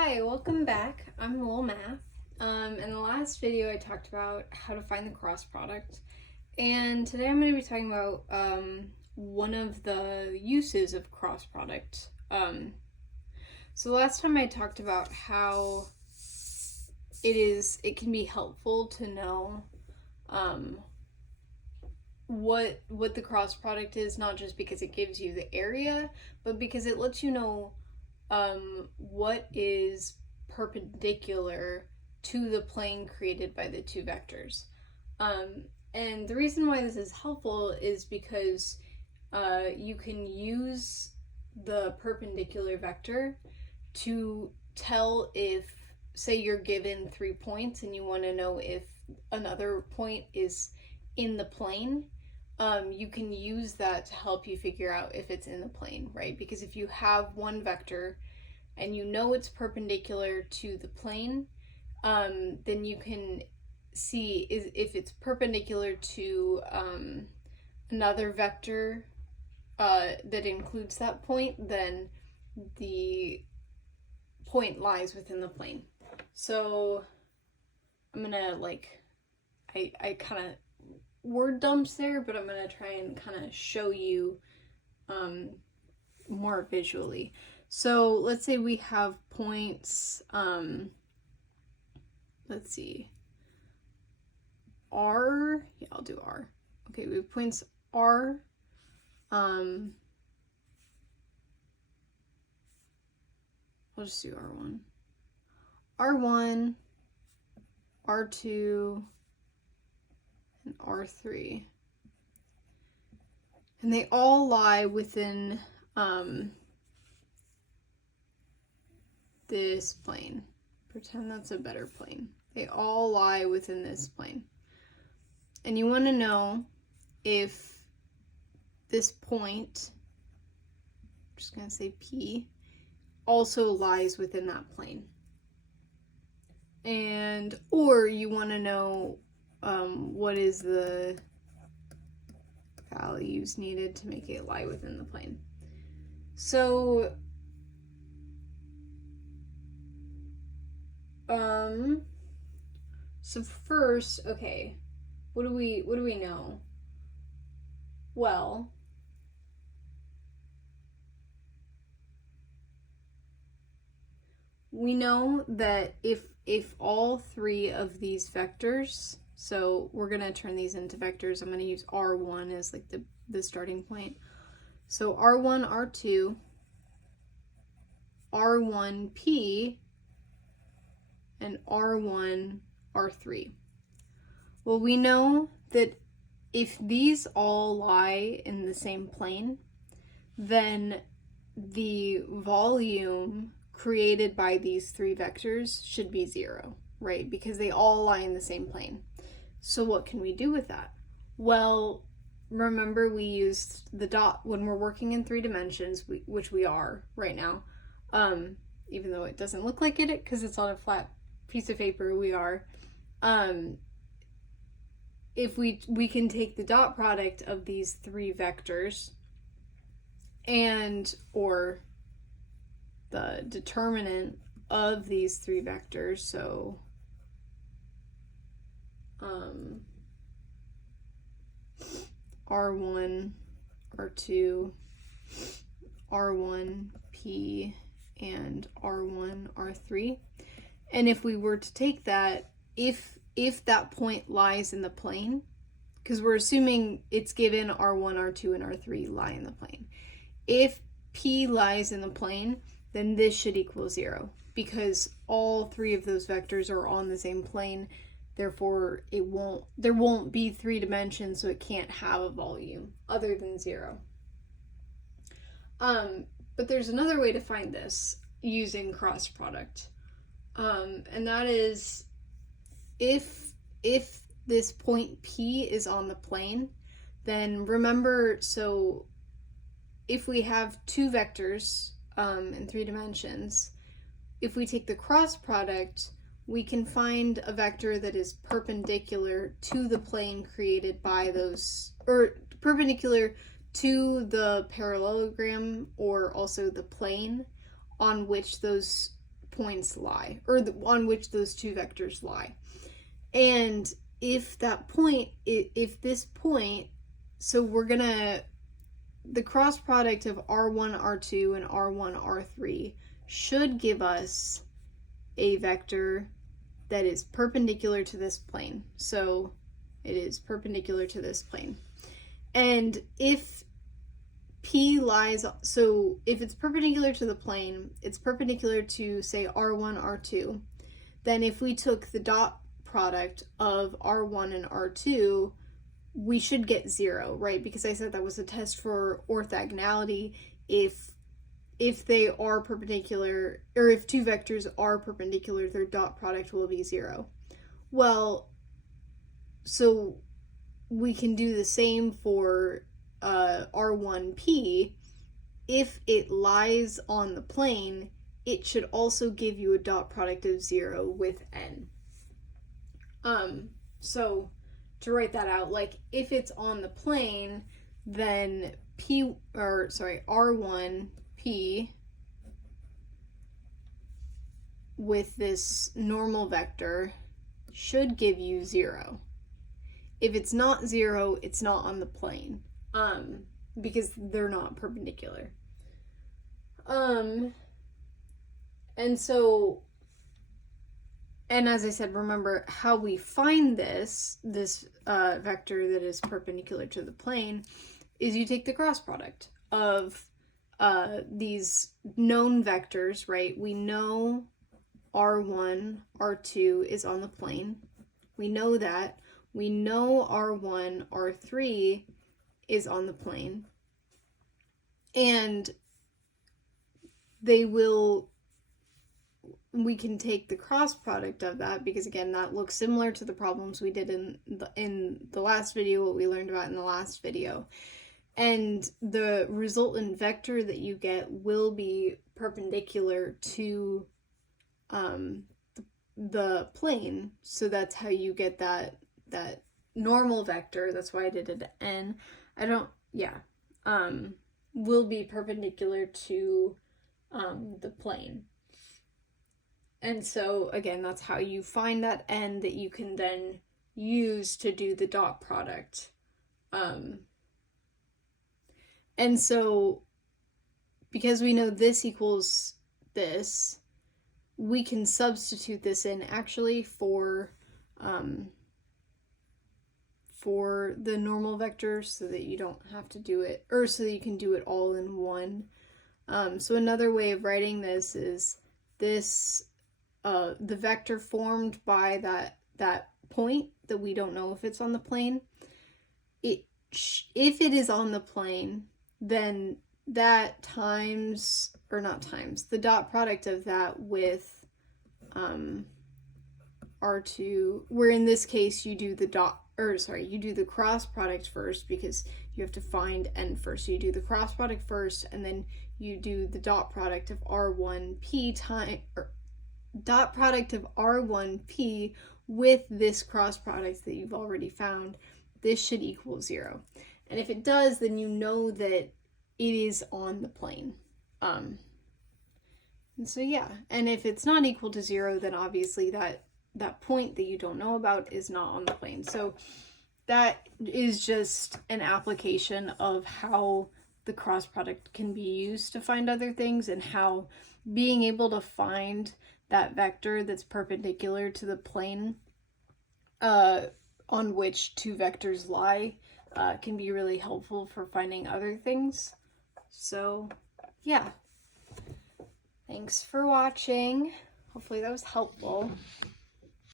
Hi, welcome back. I'm Lil Math. In the last video I talked about how to find the cross product, and today I'm going to be talking about one of the uses of cross product. So last time I talked about how it can be helpful to know what the cross product is, not just because it gives you the area, but because it lets you know what is perpendicular to the plane created by the two vectors. And the reason why this is helpful is because you can use the perpendicular vector to tell if, say you're given 3 points and you want to know if another point is in the plane. You can use that to help you figure out if it's in the plane, right? Because if you have one vector and you know it's perpendicular to the plane, then you can see if it's perpendicular to another vector that includes that point, then the point lies within the plane. So I'm gonna I kind of word dumps there, but I'm going to try and kind of show you more visually. So let's say we have points, let's see, R, yeah, I'll do R. Okay, we have points R, I'll just do R1. R1, R2, and R3. And they all lie within this plane. Pretend that's a better plane. They all lie within this plane. And you want to know if this point, I'm just going to say P, also lies within that plane. And, or you want to know what is the values needed to make it lie within the plane. So first, okay, what do we know? Well, we know that if all three of these vectors, so we're going to turn these into vectors. I'm going to use R1 as like the starting point. So R1, R2, R1P, and R1, R3. Well, we know that if these all lie in the same plane, then the volume created by these three vectors should be 0, right? Because they all lie in the same plane. So what can we do with that? Well, remember we used the dot when we're working in 3 dimensions, which we are right now. Even though it doesn't look like it because it's on a flat piece of paper, we are. If we can take the dot product of these 3 vectors and or the determinant of these 3 vectors, so R1, R2, R1P, and R1, R3. And if we were to take that, if that point lies in the plane, because we're assuming it's given R1, R2, and R3 lie in the plane. If P lies in the plane, then this should equal 0, because all 3 of those vectors are on the same plane. Therefore, there won't be 3 dimensions, so it can't have a volume other than 0. But there's another way to find this using cross product. And that is if this point P is on the plane, then remember, so if we have 2 vectors in 3 dimensions, if we take the cross product, we can find a vector that is perpendicular to the plane created by those, or perpendicular to the parallelogram, or also the plane on which those points lie, or on which those two vectors lie. And if that point, if this point, so we're gonna, the cross product of R1, R2, and R1, R3 should give us a vector that is perpendicular to this plane. So it is perpendicular to this plane. And if P lies, so if it's perpendicular to the plane, it's perpendicular to, say, R1, R2, then if we took the dot product of R1 and R2, we should get 0, right? Because I said that was a test for orthogonality. If they are perpendicular, or if two vectors are perpendicular, their dot product will be 0. Well, so we can do the same for R1P. If it lies on the plane, it should also give you a dot product of 0 with n. So to write that out, like if it's on the plane, then R1P with this normal vector should give you 0. If it's not 0, it's not on the plane, because they're not perpendicular. And so, and as I said, remember how we find this vector that is perpendicular to the plane is you take the cross product of these known vectors, right? We know R1, R2 is on the plane. We know that. We know R1, R3 is on the plane. And we can take the cross product of that, because again, that looks similar to the problems we did in the last video, what we learned about in the last video. And the resultant vector that you get will be perpendicular to the plane. So that's how you get that normal vector. That's why I did it n. Will be perpendicular to the plane. And so again, that's how you find that n that you can then use to do the dot product. And so because we know this equals this, we can substitute this in actually for the normal vector, so that you don't have to do it, or so that you can do it all in one. So another way of writing this is this, the vector formed by that point that we don't know if it's on the plane. If it is on the plane, then that times, or not times, the dot product of that with R2, where in this case you do you do the cross product first, because you have to find n first. So you do the cross product first, and then you do the dot product of R1P dot product of R1P with this cross product that you've already found. This should equal 0. And if it does, then you know that it is on the plane. And so yeah, and if it's not equal to 0, then obviously that point that you don't know about is not on the plane. So that is just an application of how the cross product can be used to find other things, and how being able to find that vector that's perpendicular to the plane on which two vectors lie can be really helpful for finding other things. So yeah, thanks for watching. Hopefully that was helpful.